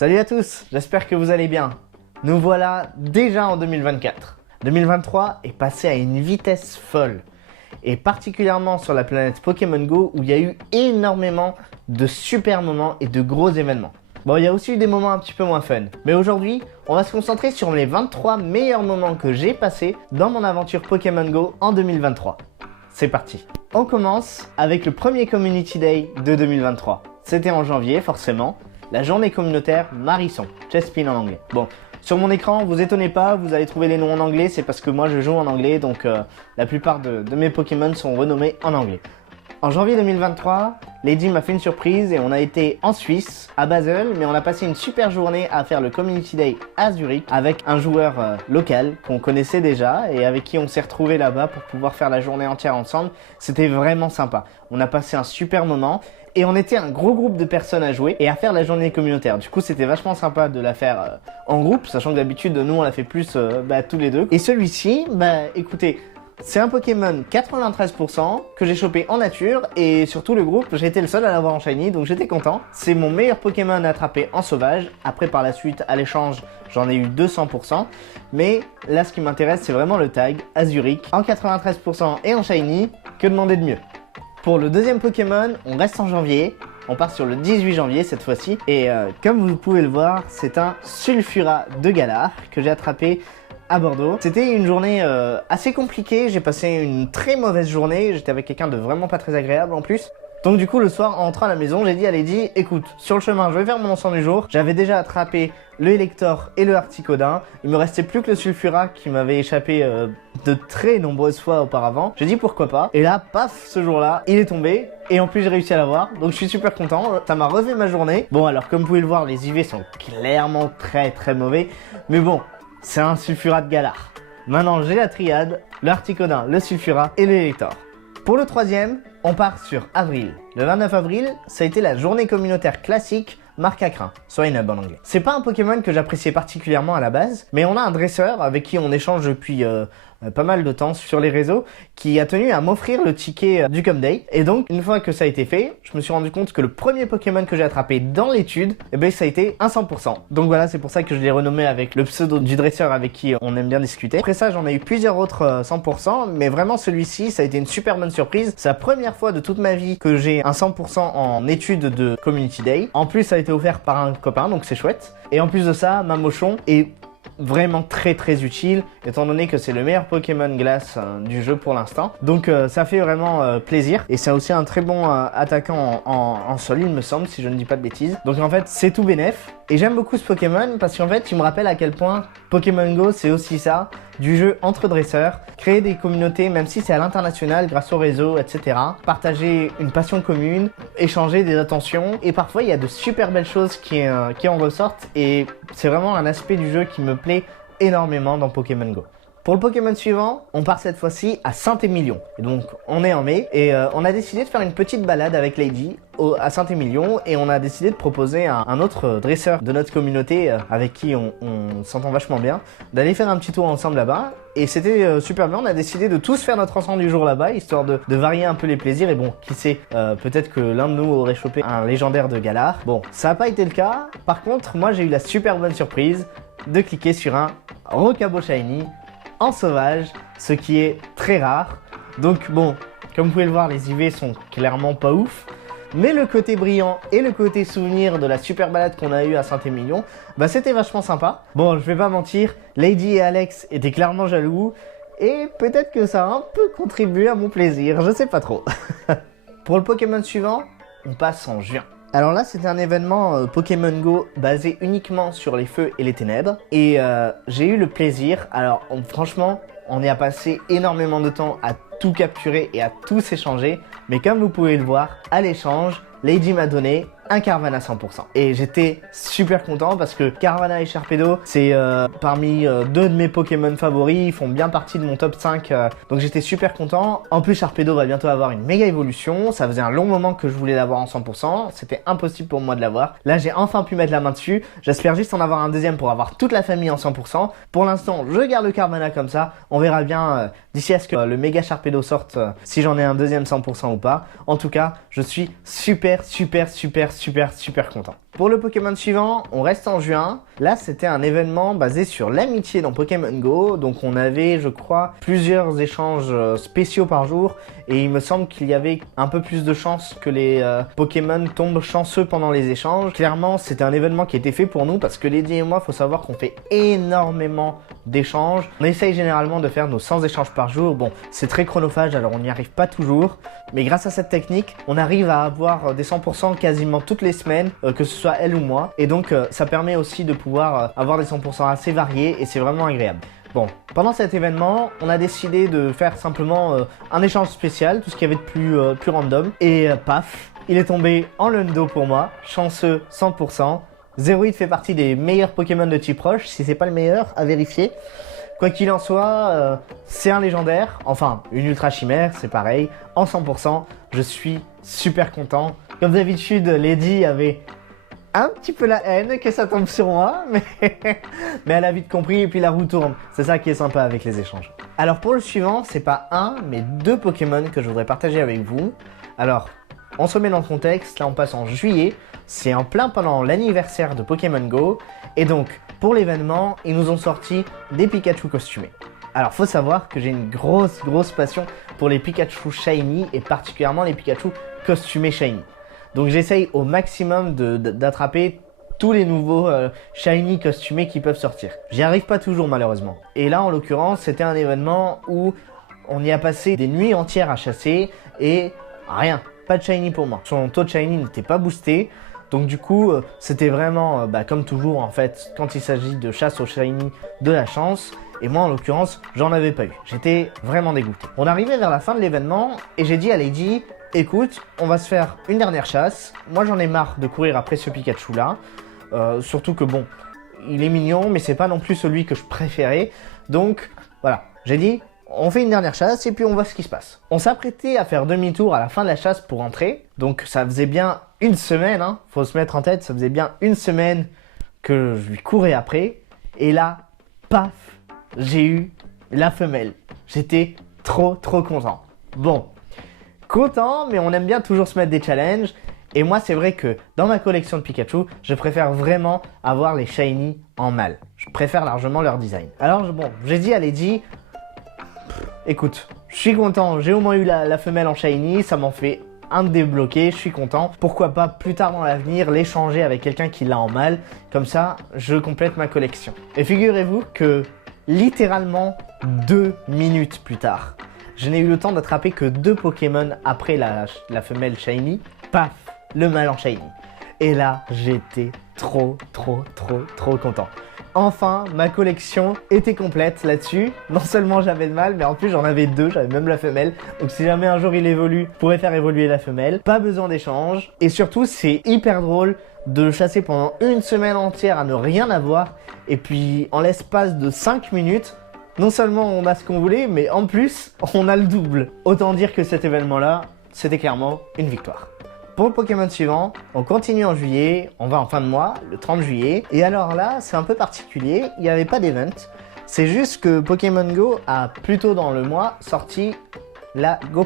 Salut à tous, j'espère que vous allez bien. Nous voilà déjà en 2024. 2023 est passé à une vitesse folle. Et particulièrement sur la planète Pokémon Go où il y a eu énormément de super moments et de gros événements. Bon, il y a aussi eu des moments un petit peu moins fun. Mais aujourd'hui, on va se concentrer sur les 23 meilleurs moments que j'ai passés dans mon aventure Pokémon Go en 2023. C'est parti. On commence avec le premier Community Day de 2023. C'était en janvier, forcément. La journée communautaire Marisson, Chespin en anglais. Bon, sur mon écran, vous étonnez pas, vous allez trouver les noms en anglais, c'est parce que moi je joue en anglais, donc la plupart de mes Pokémon sont renommés en anglais. En janvier 2023, Lady m'a fait une surprise et on a été en Suisse, à Basel, mais on a passé une super journée à faire le Community Day à Zurich avec un joueur local qu'on connaissait déjà et avec qui on s'est retrouvé là-bas pour pouvoir faire la journée entière ensemble. C'était vraiment sympa. On a passé un super moment. Et on était un gros groupe de personnes à jouer et à faire la journée communautaire. Du coup, c'était vachement sympa de la faire en groupe, sachant que d'habitude, nous, on la fait plus tous les deux. Et celui-ci, écoutez, c'est un Pokémon 93% que j'ai chopé en nature et surtout le groupe, j'ai été le seul à l'avoir en shiny, donc j'étais content. C'est mon meilleur Pokémon à attraper en sauvage. Après, par la suite, à l'échange, j'en ai eu 200%. Mais là, ce qui m'intéresse, c'est vraiment le tag à Zurich en 93% et en shiny. Que demander de mieux? Pour le deuxième Pokémon, on reste en janvier, on part sur le 18 janvier cette fois-ci, et comme vous pouvez le voir, c'est un Sulfura de Galar que j'ai attrapé à Bordeaux. C'était une journée assez compliquée, j'ai passé une très mauvaise journée, j'étais avec quelqu'un de vraiment pas très agréable en plus. Donc du coup le soir en rentrant à la maison, j'ai dit à Lady, écoute, sur le chemin je vais faire mon ensemble du jour. J'avais déjà attrapé le Elector et le Articodin. Il me restait plus que le Sulfura qui m'avait échappé de très nombreuses fois auparavant. J'ai dit pourquoi pas. Et là, paf, ce jour-là, il est tombé. Et en plus j'ai réussi à l'avoir. Donc je suis super content. Ça m'a refait ma journée. Bon alors comme vous pouvez le voir, les IV sont clairement très mauvais. Mais bon, c'est un Sulfura de Galar. Maintenant j'ai la triade, le Articodin, le Sulfura et le Elector. Pour le troisième, on part sur avril. Le 29 avril, ça a été la journée communautaire classique Marc à Crin, Swinub en anglais. C'est pas un Pokémon que j'appréciais particulièrement à la base, mais on a un dresseur avec qui on échange depuis pas mal de temps sur les réseaux qui a tenu à m'offrir le ticket du Come Day. Et donc, une fois que ça a été fait, je me suis rendu compte que le premier Pokémon que j'ai attrapé dans l'étude, ça a été un 100%. Donc voilà, c'est pour ça que je l'ai renommé avec le pseudo du dresseur avec qui on aime bien discuter. Après ça, j'en ai eu plusieurs autres 100%, mais vraiment celui-ci, ça a été une super bonne surprise. C'est la première fois de toute ma vie que j'ai un 100% en étude de Community Day. En plus, ça a été offert par un copain, donc c'est chouette. Et en plus de ça, ma Mochon est vraiment très utile étant donné que c'est le meilleur Pokémon glace du jeu pour l'instant, donc ça fait vraiment plaisir et c'est aussi un très bon attaquant en sol il me semble, si je ne dis pas de bêtises. Donc en fait c'est tout bénef et j'aime beaucoup ce Pokémon parce qu'en fait il me rappelle à quel point Pokémon Go c'est aussi ça, du jeu entre dresseurs, créer des communautés même si c'est à l'international grâce au réseau, etc. Partager une passion commune, échanger des attentions et parfois il y a de super belles choses qui en ressortent et c'est vraiment un aspect du jeu qui me plaît énormément dans Pokémon Go. Pour le Pokémon suivant, on part cette fois-ci à Saint-Émilion. Et donc on est en mai et on a décidé de faire une petite balade avec Lady à Saint-Émilion et on a décidé de proposer à un autre dresseur de notre communauté avec qui on s'entend vachement bien d'aller faire un petit tour ensemble là-bas. Et c'était super bien, on a décidé de tous faire notre ensemble du jour là-bas histoire de varier un peu les plaisirs et bon, qui sait, peut-être que l'un de nous aurait chopé un légendaire de Galar. Bon, ça n'a pas été le cas, par contre moi j'ai eu la super bonne surprise de cliquer sur un Rocabo Shiny en sauvage, ce qui est très rare. Donc bon, comme vous pouvez le voir, les IV sont clairement pas ouf. Mais le côté brillant et le côté souvenir de la super balade qu'on a eu à Saint-Émilion, c'était vachement sympa. Bon, je vais pas mentir, Lady et Alex étaient clairement jaloux. Et peut-être que ça a un peu contribué à mon plaisir, je sais pas trop. Pour le Pokémon suivant, on passe en juin. Alors là, c'était un événement Pokémon Go basé uniquement sur les feux et les ténèbres. Et j'ai eu le plaisir, alors franchement, on y a passé énormément de temps à tout capturer et à tout s'échanger. Mais comme vous pouvez le voir, à l'échange, Lady m'a donné un Carvanha 100%. Et j'étais super content parce que Carvanha et Sharpedo, c'est parmi deux de mes Pokémon favoris. Ils font bien partie de mon top 5. Donc j'étais super content. En plus, Sharpedo va bientôt avoir une méga évolution. Ça faisait un long moment que je voulais l'avoir en 100%. C'était impossible pour moi de l'avoir. Là, j'ai enfin pu mettre la main dessus. J'espère juste en avoir un deuxième pour avoir toute la famille en 100%. Pour l'instant, je garde le Carvanha comme ça. On verra bien d'ici à ce que le méga Sharpedo sorte si j'en ai un deuxième 100% ou pas. En tout cas, je suis super content. Pour le Pokémon suivant, on reste en juin. Là, c'était un événement basé sur l'amitié dans Pokémon Go. Donc, on avait, je crois, plusieurs échanges spéciaux par jour. Et il me semble qu'il y avait un peu plus de chances que les Pokémon tombent chanceux pendant les échanges. Clairement, c'était un événement qui était fait pour nous parce que Lady et moi, il faut savoir qu'on fait énormément d'échanges. On essaye généralement de faire nos 100 échanges par jour. Bon, c'est très chronophage, alors on n'y arrive pas toujours. Mais grâce à cette technique, on arrive à avoir des 100% quasiment toutes les semaines, que ce soit elle ou moi. Et donc, ça permet aussi de pouvoir avoir des 100% assez variés et c'est vraiment agréable. Bon, pendant cet événement, on a décidé de faire simplement un échange spécial, tout ce qu'il y avait de plus random. Et paf, il est tombé en Lundo pour moi, chanceux 100%. Zeroid fait partie des meilleurs Pokémon de type roche, si c'est pas le meilleur, à vérifier. Quoi qu'il en soit, c'est un légendaire, enfin une ultra chimère, c'est pareil, en 100%, je suis super content. Comme d'habitude, Lady avait un petit peu la haine que ça tombe sur moi, mais elle a vite compris et puis la roue tourne. C'est ça qui est sympa avec les échanges. Alors pour le suivant, c'est pas un, mais deux Pokémon que je voudrais partager avec vous. Alors, on se met dans le contexte, là on passe en juillet, c'est en plein pendant l'anniversaire de Pokémon Go, et donc pour l'événement, ils nous ont sorti des Pikachu costumés. Alors faut savoir que j'ai une grosse passion pour les Pikachu Shiny et particulièrement les Pikachu costumés Shiny. Donc j'essaye au maximum d'attraper tous les nouveaux Shiny costumés qui peuvent sortir. J'y arrive pas toujours malheureusement. Et là en l'occurrence c'était un événement où on y a passé des nuits entières à chasser et rien, pas de Shiny pour moi. Son taux de Shiny n'était pas boosté. Donc du coup, c'était vraiment, comme toujours en fait, quand il s'agit de chasse au Shiny, de la chance. Et moi en l'occurrence, j'en avais pas eu. J'étais vraiment dégoûté. On arrivait vers la fin de l'événement et j'ai dit à Lady, écoute, on va se faire une dernière chasse. Moi j'en ai marre de courir après ce Pikachu là. Surtout que bon, il est mignon, mais c'est pas non plus celui que je préférais. Donc voilà, j'ai dit, on fait une dernière chasse et puis on voit ce qui se passe. On s'apprêtait à faire demi-tour à la fin de la chasse pour rentrer. Donc ça faisait bien une semaine, hein, faut se mettre en tête, ça faisait bien une semaine que je lui courais après. Et là, paf, j'ai eu la femelle. J'étais trop content. Bon, content, mais on aime bien toujours se mettre des challenges. Et moi, c'est vrai que dans ma collection de Pikachu, je préfère vraiment avoir les Shiny en mâle. Je préfère largement leur design. Alors bon, j'ai dit à Lady, écoute, je suis content, j'ai au moins eu la femelle en Shiny, ça m'en fait un de débloqué, je suis content. Pourquoi pas plus tard dans l'avenir l'échanger avec quelqu'un qui l'a en mâle, comme ça je complète ma collection. Et figurez-vous que littéralement 2 minutes plus tard, je n'ai eu le temps d'attraper que 2 Pokémon après la femelle Shiny, paf, le mâle en Shiny. Et là j'étais trop content. Enfin, ma collection était complète là-dessus. Non seulement j'avais le mâle, mais en plus j'en avais 2, j'avais même la femelle. Donc si jamais un jour il évolue, je pourrais faire évoluer la femelle. Pas besoin d'échange. Et surtout, c'est hyper drôle de chasser pendant une semaine entière à ne rien avoir. Et puis, en l'espace de 5 minutes, non seulement on a ce qu'on voulait, mais en plus, on a le double. Autant dire que cet événement-là, c'était clairement une victoire. Pour le Pokémon suivant, on continue en juillet, on va en fin de mois, le 30 juillet. Et alors là, c'est un peu particulier, il n'y avait pas d'event. C'est juste que Pokémon Go a plus tôt dans le mois sorti la Go++.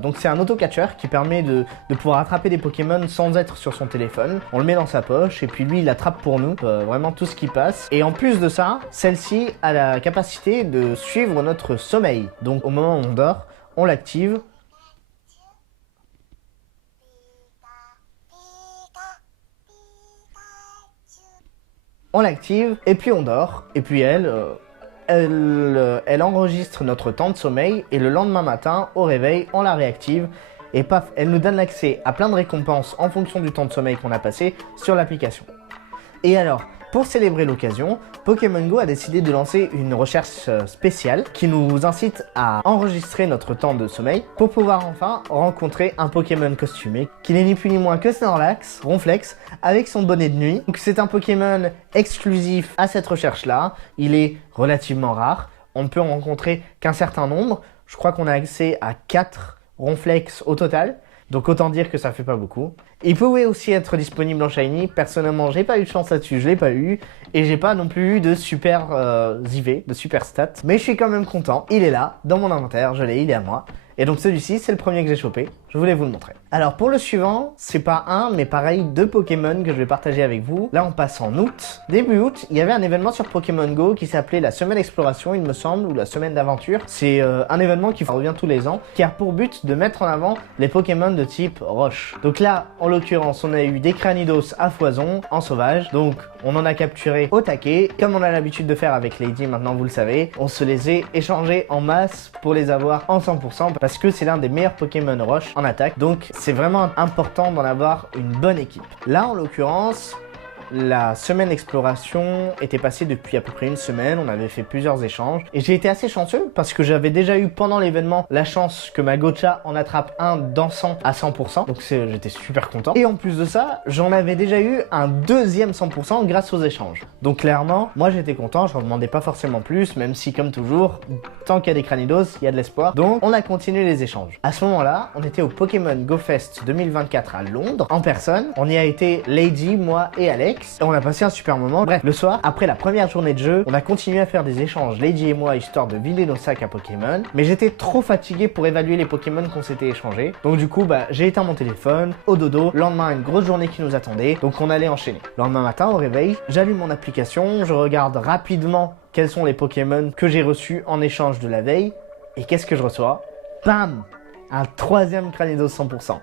Donc c'est un auto-catcher qui permet de pouvoir attraper des Pokémon sans être sur son téléphone. On le met dans sa poche et puis lui il attrape pour nous vraiment tout ce qui passe. Et en plus de ça, celle-ci a la capacité de suivre notre sommeil. Donc au moment où on dort, on l'active. On l'active et puis on dort. Et puis elle enregistre notre temps de sommeil et le lendemain matin, au réveil, on la réactive. Et paf, elle nous donne l'accès à plein de récompenses en fonction du temps de sommeil qu'on a passé sur l'application. Et alors, pour célébrer l'occasion, Pokémon Go a décidé de lancer une recherche spéciale qui nous incite à enregistrer notre temps de sommeil pour pouvoir enfin rencontrer un Pokémon costumé qui n'est ni plus ni moins que Snorlax, Ronflex, avec son bonnet de nuit. Donc c'est un Pokémon exclusif à cette recherche-là, il est relativement rare, on ne peut en rencontrer qu'un certain nombre, je crois qu'on a accès à 4 Ronflex au total. Donc autant dire que ça fait pas beaucoup. Il pouvait aussi être disponible en Shiny. Personnellement, j'ai pas eu de chance là-dessus, je l'ai pas eu. Et j'ai pas non plus eu de super IV, de super stats. Mais je suis quand même content. Il est là, dans mon inventaire, je l'ai, il est à moi. Et donc celui-ci, c'est le premier que j'ai chopé. Je je voulais vous le montrer. Alors pour le suivant, c'est pas un, mais pareil, 2 Pokémon que je vais partager avec vous. Là on passe en août. Début août, il y avait un événement sur Pokémon Go qui s'appelait la semaine exploration, il me semble, ou la semaine d'aventure. C'est un événement qui revient tous les ans, qui a pour but de mettre en avant les Pokémon de type roche. Donc là, en l'occurrence, on a eu des Cranidos à foison, en sauvage. Donc on en a capturé au taquet. Comme on a l'habitude de faire avec Lady, maintenant vous le savez, on se les a échangés en masse pour les avoir en 100% parce que c'est l'un des meilleurs Pokémon roche en attaque. Donc c'est vraiment important d'en avoir une bonne équipe. Là en l'occurrence, la semaine exploration était passée depuis à peu près une semaine, on avait fait plusieurs échanges et j'ai été assez chanceux parce que j'avais déjà eu pendant l'événement la chance que ma Gocha en attrape un dansant à 100%, donc j'étais super content. Et en plus de ça, j'en avais déjà eu un deuxième 100% grâce aux échanges. Donc clairement, moi j'étais content, je n'en demandais pas forcément plus, même si comme toujours, tant qu'il y a des Cranidos, il y a de l'espoir. Donc on a continué les échanges. À ce moment-là, on était au Pokémon Go Fest 2024 à Londres, en personne. On y a été Lady, moi et Alex. Et on a passé un super moment. Bref, le soir, après la première journée de jeu, on a continué à faire des échanges, Lady et moi, histoire de vider nos sacs à Pokémon. Mais j'étais trop fatigué pour évaluer les Pokémon qu'on s'était échangés. Donc du coup, j'ai éteint mon téléphone, au dodo. Le lendemain, une grosse journée qui nous attendait. Donc on allait enchaîner. Le lendemain matin, au réveil, j'allume mon application, je regarde rapidement quels sont les Pokémon que j'ai reçus en échange de la veille. Et qu'est-ce que je reçois? Bam! Un 3e Cranidos 100%.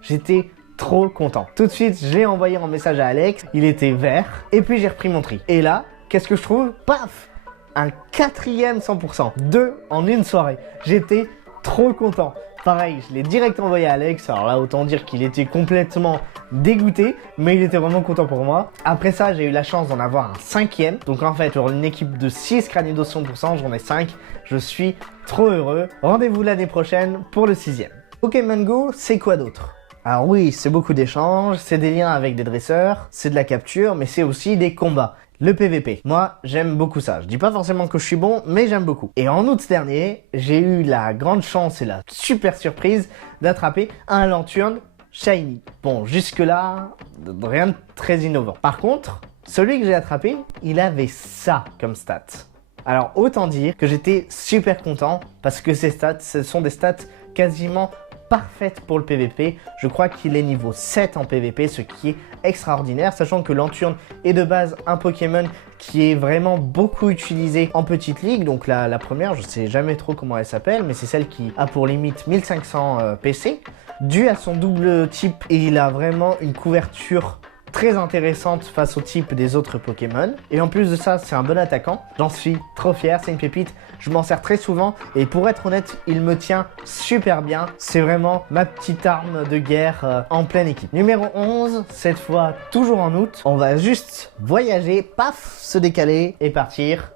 J'étais trop content. Tout de suite, j'ai envoyé un message à Alex, il était vert, et puis j'ai repris mon tri. Et là, qu'est-ce que je trouve? Paf! Un 4e 100%. 2 en une soirée. J'étais trop content. Pareil, je l'ai direct envoyé à Alex, alors là, autant dire qu'il était complètement dégoûté, mais il était vraiment content pour moi. Après ça, j'ai eu la chance d'en avoir un 5e. Donc en fait, une équipe de 6 Cranidos 100%, j'en ai 5. Je suis trop heureux. Rendez-vous l'année prochaine pour le 6e. Pokémon Go, c'est quoi d'autre? Alors oui, c'est beaucoup d'échanges, c'est des liens avec des dresseurs, c'est de la capture, mais c'est aussi des combats. Le PVP. Moi, j'aime beaucoup ça. Je dis pas forcément que je suis bon, mais j'aime beaucoup. Et en août dernier, j'ai eu la grande chance et la super surprise d'attraper un Lanturn Shiny. Bon, jusque-là, rien de très innovant. Par contre, celui que j'ai attrapé, il avait ça comme stat. Alors autant dire que j'étais super content parce que ces stats, ce sont des stats quasiment parfaite pour le PVP. Je crois qu'il est niveau 7 en PVP, ce qui est extraordinaire, sachant que Lanturn est de base un Pokémon qui est vraiment beaucoup utilisé en petite ligue. Donc la première, je sais jamais trop comment elle s'appelle, mais c'est celle qui a pour limite 1500 PC. Dû à son double type, et il a vraiment une couverture très intéressante face au type des autres Pokémon. Et en plus de ça, c'est un bon attaquant. J'en suis trop fier, c'est une pépite. Je m'en sers très souvent et pour être honnête, il me tient super bien. C'est vraiment ma petite arme de guerre en pleine équipe. Numéro 11, cette fois toujours en août. On va juste voyager, paf, se décaler et partir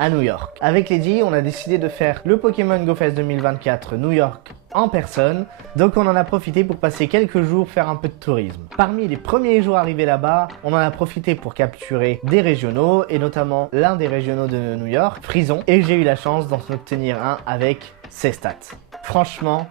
à New York. Avec Lady, on a décidé de faire le Pokémon Go Fest 2024 New York en personne. Donc on en a profité pour passer quelques jours faire un peu de tourisme. Parmi les premiers jours arrivés là-bas, on en a profité pour capturer des régionaux et notamment l'un des régionaux de New York, Frison. Et j'ai eu la chance d'en obtenir un avec ses stats. Franchement,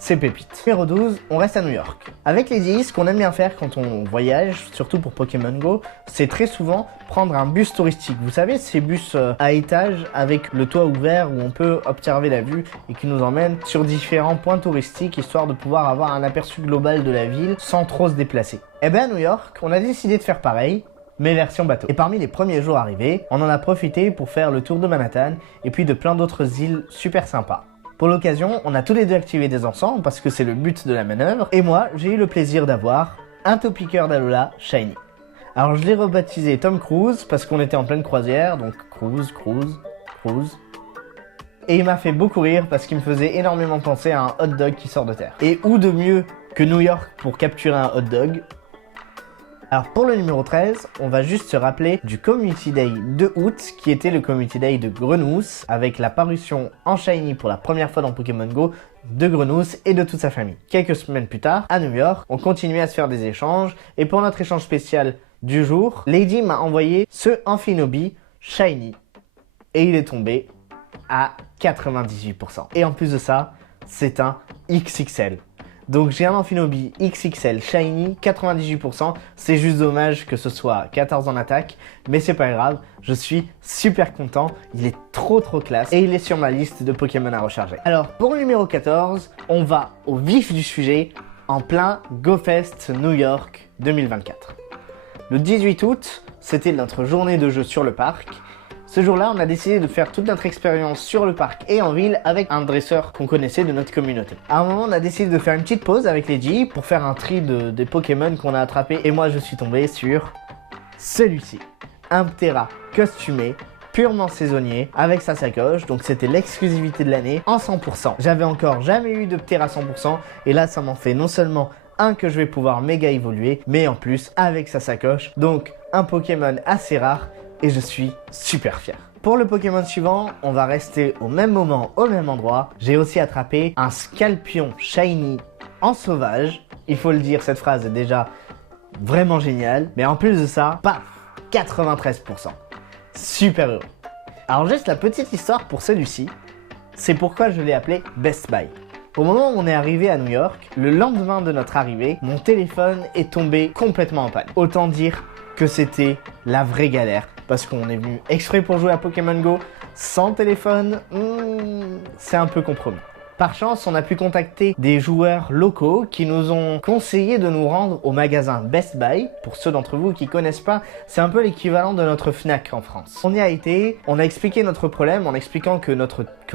c'est pépite. Numéro 12, on reste à New York. Avec Lady, ce qu'on aime bien faire quand on voyage, surtout pour Pokémon Go, c'est très souvent prendre un bus touristique. Vous savez, ces bus à étage avec le toit ouvert où on peut observer la vue et qui nous emmène sur différents points touristiques histoire de pouvoir avoir un aperçu global de la ville sans trop se déplacer. Et bien à New York, on a décidé de faire pareil, mais version bateau. Et parmi les premiers jours arrivés, on en a profité pour faire le tour de Manhattan et puis de plein d'autres îles super sympas. Pour l'occasion, on a tous les deux activé des ensembles parce que c'est le but de la manœuvre. Et moi, j'ai eu le plaisir d'avoir un Topiqueur d'Alola Shiny. Alors je l'ai rebaptisé Tom Cruise parce qu'on était en pleine croisière, donc Cruise. Et il m'a fait beaucoup rire parce qu'il me faisait énormément penser à un hot dog qui sort de terre. Et où de mieux que New York pour capturer un hot dog? Alors pour le numéro 13, on va juste se rappeler du Community Day de août qui était le Community Day de Grenousse avec la parution en Shiny pour la première fois dans Pokémon Go de Grenousse et de toute sa famille. Quelques semaines plus tard, à New York, on continuait à se faire des échanges et pour notre échange spécial du jour, Lady m'a envoyé ce Amphinobi Shiny et il est tombé à 98%. Et en plus de ça, c'est un XXL. Donc j'ai un Amphinobi XXL Shiny, 98%. C'est juste dommage que ce soit 14 en attaque, mais c'est pas grave. Je suis super content. Il est trop classe et il est sur ma liste de Pokémon à recharger. Alors pour le numéro 14, on va au vif du sujet en plein GoFest New York 2024. Le 18 août, c'était notre journée de jeu sur le parc. Ce jour-là, on a décidé de faire toute notre expérience sur le parc et en ville avec un dresseur qu'on connaissait de notre communauté. À un moment, on a décidé de faire une petite pause avec les G pour faire un tri des Pokémon qu'on a attrapés et moi je suis tombé sur celui-ci. Un Ptera costumé, purement saisonnier, avec sa sacoche, donc c'était l'exclusivité de l'année en 100%. J'avais encore jamais eu de Ptera 100% et là ça m'en fait non seulement un que je vais pouvoir méga évoluer, mais en plus avec sa sacoche, donc un Pokémon assez rare. Et je suis super fier. Pour le Pokémon suivant, on va rester au même moment, au même endroit. J'ai aussi attrapé un Scorpion Shiny en sauvage. Il faut le dire, cette phrase est déjà vraiment géniale. Mais en plus de ça, paf, 93%. Super heureux. Alors juste la petite histoire pour celui-ci, c'est pourquoi je l'ai appelé Best Buy. Au moment où on est arrivé à New York, le lendemain de notre arrivée, mon téléphone est tombé complètement en panne. Autant dire que c'était la vraie galère. Parce qu'on est venu exprès pour jouer à Pokémon Go, sans téléphone, c'est un peu compromis. Par chance, on a pu contacter des joueurs locaux qui nous ont conseillé de nous rendre au magasin Best Buy. Pour ceux d'entre vous qui connaissent pas, c'est un peu l'équivalent de notre Fnac en France. On y a été, on a expliqué notre problème en expliquant que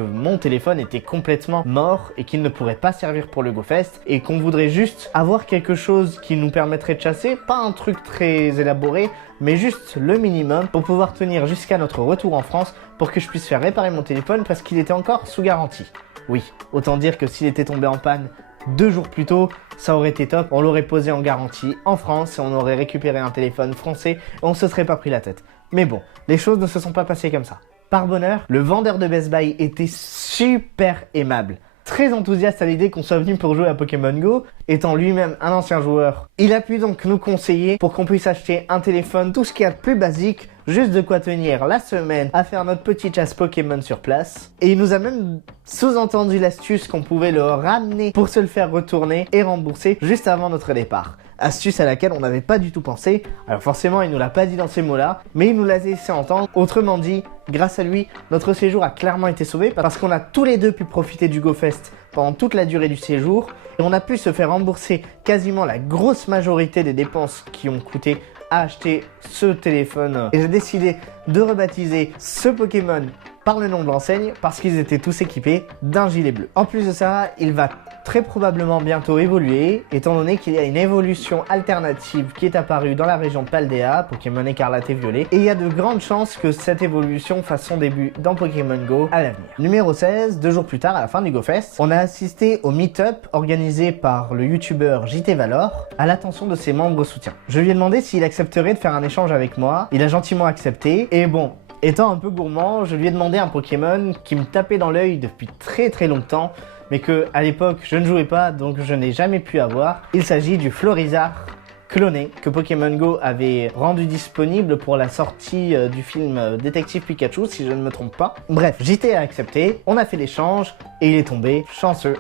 mon téléphone était complètement mort et qu'il ne pourrait pas servir pour le GoFest et qu'on voudrait juste avoir quelque chose qui nous permettrait de chasser, pas un truc très élaboré, mais juste le minimum pour pouvoir tenir jusqu'à notre retour en France pour que je puisse faire réparer mon téléphone parce qu'il était encore sous garantie. Oui, autant dire que s'il était tombé en panne 2 jours plus tôt, ça aurait été top. On l'aurait posé en garantie en France et on aurait récupéré un téléphone français et on se serait pas pris la tête. Mais bon, les choses ne se sont pas passées comme ça. Par bonheur, le vendeur de Best Buy était super aimable. Très enthousiaste à l'idée qu'on soit venu pour jouer à Pokémon Go, étant lui-même un ancien joueur. Il a pu donc nous conseiller pour qu'on puisse acheter un téléphone, tout ce qu'il y a de plus basique, juste de quoi tenir la semaine à faire notre petite chasse Pokémon sur place. Et il nous a même sous-entendu l'astuce qu'on pouvait le ramener pour se le faire retourner et rembourser juste avant notre départ. Astuce à laquelle on n'avait pas du tout pensé. Alors forcément, il nous l'a pas dit dans ces mots-là, mais il nous l'a laissé entendre. Autrement dit, grâce à lui, notre séjour a clairement été sauvé parce qu'on a tous les deux pu profiter du GoFest pendant toute la durée du séjour et on a pu se faire rembourser quasiment la grosse majorité des dépenses qui ont coûté à acheter ce téléphone. Et j'ai décidé de rebaptiser ce Pokémon par le nom de l'enseigne parce qu'ils étaient tous équipés d'un gilet bleu. En plus de ça, il va très probablement bientôt évoluer, étant donné qu'il y a une évolution alternative qui est apparue dans la région de Paldea, Pokémon Écarlate et Violet, et il y a de grandes chances que cette évolution fasse son début dans Pokémon Go à l'avenir. Numéro 16, 2 jours plus tard, à la fin du GoFest, on a assisté au meet-up organisé par le youtubeur JT Valor à l'attention de ses membres soutiens. Je lui ai demandé s'il accepterait de faire un échange avec moi, il a gentiment accepté, et bon, étant un peu gourmand, je lui ai demandé un Pokémon qui me tapait dans l'œil depuis très longtemps, mais que à l'époque je ne jouais pas, donc je n'ai jamais pu avoir. Il s'agit du Florizarre cloné que Pokémon Go avait rendu disponible pour la sortie du film Détective Pikachu, si je ne me trompe pas. Bref, JT a accepté, on a fait l'échange et il est tombé chanceux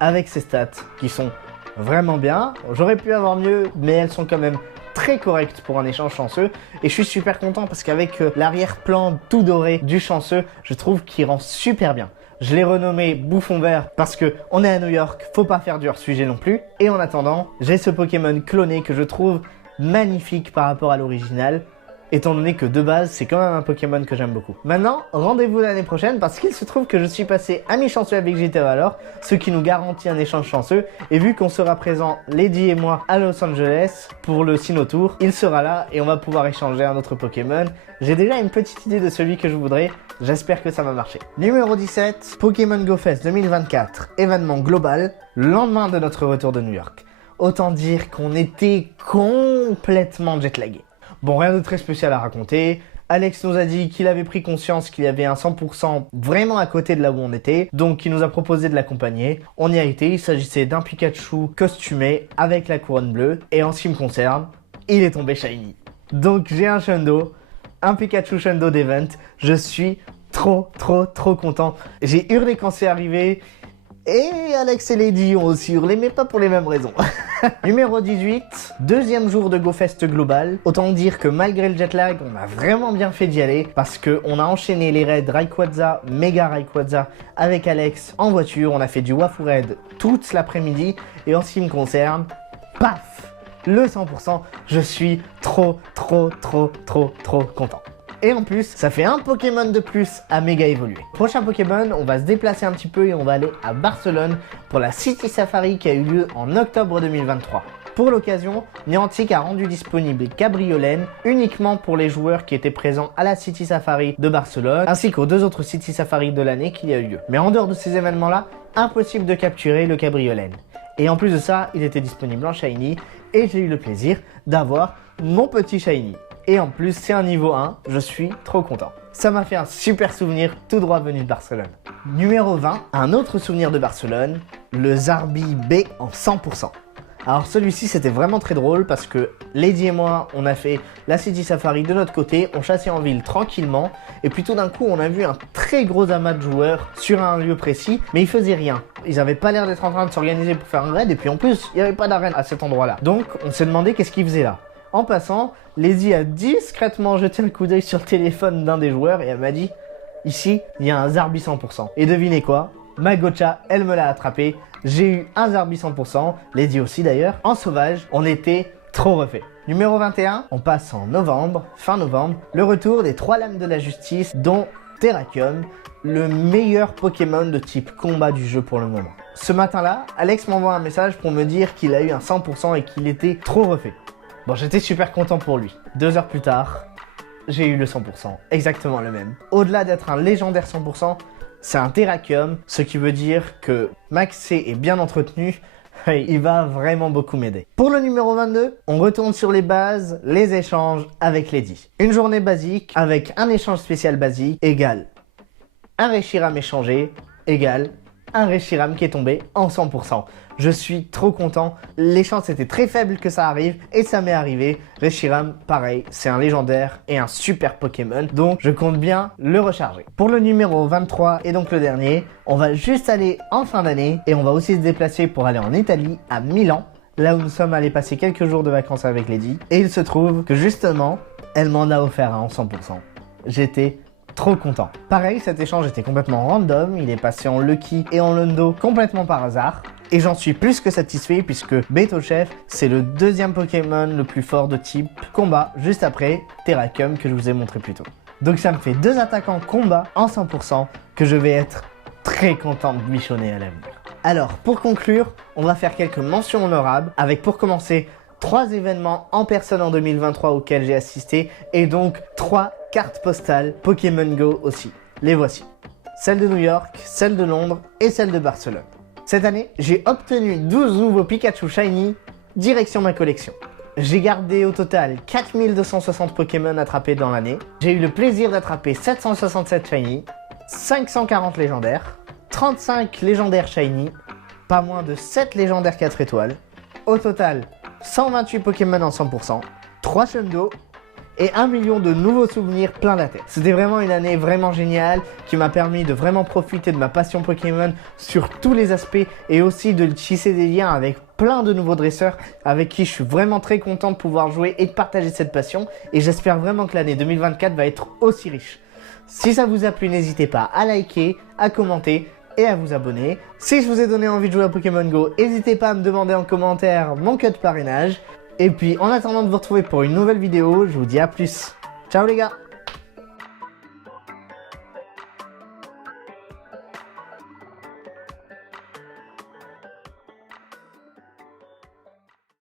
avec ses stats qui sont vraiment bien. J'aurais pu avoir mieux, mais elles sont quand même très correctes pour un échange chanceux et je suis super content parce qu'avec l'arrière-plan tout doré du chanceux, je trouve qu'il rend super bien. Je l'ai renommé Bouffon Vert parce que on est à New York, faut pas faire du hors-sujet non plus. Et en attendant, j'ai ce Pokémon cloné que je trouve magnifique par rapport à l'original, étant donné que de base, c'est quand même un Pokémon que j'aime beaucoup. Maintenant, rendez-vous l'année prochaine parce qu'il se trouve que je suis passé ami chanceux avec JT Valor, ce qui nous garantit un échange chanceux. Et vu qu'on sera présent, Lady et moi, à Los Angeles pour le Sinnoh Tour, il sera là et on va pouvoir échanger un autre Pokémon. J'ai déjà une petite idée de celui que je voudrais, j'espère que ça va marcher. Numéro 17, Pokémon Go Fest 2024, événement global, lendemain de notre retour de New York. Autant dire qu'on était complètement jetlagué. Bon, rien de très spécial à raconter. Alex nous a dit qu'il avait pris conscience qu'il y avait un 100% vraiment à côté de là où on était, donc il nous a proposé de l'accompagner. On y a été, il s'agissait d'un Pikachu costumé avec la couronne bleue, et en ce qui me concerne, il est tombé shiny. Donc j'ai un Shundo, un Pikachu Shundo d'event, je suis trop content. J'ai hurlé quand c'est arrivé, Et Alex et Lady ont aussi hurlé, mais pas pour les mêmes raisons. Numéro 18, deuxième jour de GoFest global. Autant dire que malgré le jet lag, on a vraiment bien fait d'y aller parce qu'on a enchaîné les raids Rayquaza, Mega Rayquaza avec Alex en voiture. On a fait du Wafou Raid toute l'après-midi et en ce qui me concerne, paf, le 100%, je suis trop content. Et en plus, ça fait un Pokémon de plus à méga évoluer. Prochain Pokémon, on va se déplacer un petit peu et on va aller à Barcelone pour la City Safari qui a eu lieu en octobre 2023. Pour l'occasion, Niantic a rendu disponible Cabriolen uniquement pour les joueurs qui étaient présents à la City Safari de Barcelone, ainsi qu'aux deux autres City Safari de l'année qui a eu lieu. Mais en dehors de ces événements-là, impossible de capturer le Cabriolen. Et en plus de ça, il était disponible en Shiny et j'ai eu le plaisir d'avoir mon petit Shiny. Et en plus, c'est un niveau 1, je suis trop content. Ça m'a fait un super souvenir tout droit venu de Barcelone. Numéro 20, un autre souvenir de Barcelone, le Zarbi B en 100%. Alors celui-ci c'était vraiment très drôle parce que Lady et moi on a fait la City Safari de notre côté, on chassait en ville tranquillement et puis tout d'un coup on a vu un très gros amas de joueurs sur un lieu précis mais ils faisaient rien. Ils avaient pas l'air d'être en train de s'organiser pour faire un raid et puis en plus il n'y avait pas d'arène à cet endroit là. Donc on s'est demandé qu'est-ce qu'ils faisaient là. En passant, Lady a discrètement jeté un coup d'œil sur le téléphone d'un des joueurs et elle m'a dit « Ici, il y a un Zarbi 100%. » Et devinez quoi? Ma Gocha, elle me l'a attrapé. J'ai eu un Zarbi 100%, Lady aussi d'ailleurs. En sauvage, on était trop refait. Numéro 21, on passe en novembre, fin novembre, le retour des 3 lames de la justice, dont Terrakium, le meilleur Pokémon de type combat du jeu pour le moment. Ce matin-là, Alex m'envoie un message pour me dire qu'il a eu un 100% et qu'il était trop refait. Bon, j'étais super content pour lui. 2 heures plus tard, j'ai eu le 100%, exactement le même. Au-delà d'être un légendaire 100%, c'est un Terrakium, ce qui veut dire que Maxé est bien entretenu, il va vraiment beaucoup m'aider. Pour le numéro 22, on retourne sur les bases, les échanges avec Lady. Une journée basique avec un échange spécial basique égale un Reshiram échangé égale un Reshiram qui est tombé en 100%. Je suis trop content. Les chances étaient très faibles que ça arrive et ça m'est arrivé. Reshiram, pareil, c'est un légendaire et un super Pokémon. Donc, je compte bien le recharger. Pour le numéro 23 et donc le dernier, on va juste aller en fin d'année et on va aussi se déplacer pour aller en Italie, à Milan, là où nous sommes allés passer quelques jours de vacances avec Lady. Et il se trouve que justement, elle m'en a offert un en 100%. J'étais trop content. Pareil, cet échange était complètement random, il est passé en Lucky et en Lundo complètement par hasard. Et j'en suis plus que satisfait puisque Beto Chef, c'est le deuxième Pokémon le plus fort de type combat, juste après Terrakium que je vous ai montré plus tôt. Donc ça me fait 2 attaquants combat en 100% que je vais être très content de bichonner à l'avenir. Alors, pour conclure, on va faire quelques mentions honorables avec pour commencer 3 événements en personne en 2023 auxquels j'ai assisté et donc 3 cartes postales Pokémon Go aussi. Les voici. Celle de New York, celle de Londres et celle de Barcelone. Cette année, j'ai obtenu 12 nouveaux Pikachu Shiny direction ma collection. J'ai gardé au total 4260 Pokémon attrapés dans l'année. J'ai eu le plaisir d'attraper 767 Shiny, 540 légendaires, 35 légendaires Shiny, pas moins de 7 légendaires 4 étoiles. Au total, 128 Pokémon en 100%, 3 Shundo et 1 million de nouveaux souvenirs plein la tête. C'était vraiment une année vraiment géniale qui m'a permis de vraiment profiter de ma passion Pokémon sur tous les aspects et aussi de tisser des liens avec plein de nouveaux dresseurs avec qui je suis vraiment très content de pouvoir jouer et de partager cette passion et j'espère vraiment que l'année 2024 va être aussi riche. Si ça vous a plu, n'hésitez pas à liker, à commenter et à vous abonner. Si je vous ai donné envie de jouer à Pokémon Go, n'hésitez pas à me demander en commentaire mon code parrainage. Et puis en attendant de vous retrouver pour une nouvelle vidéo, je vous dis à plus. Ciao les gars!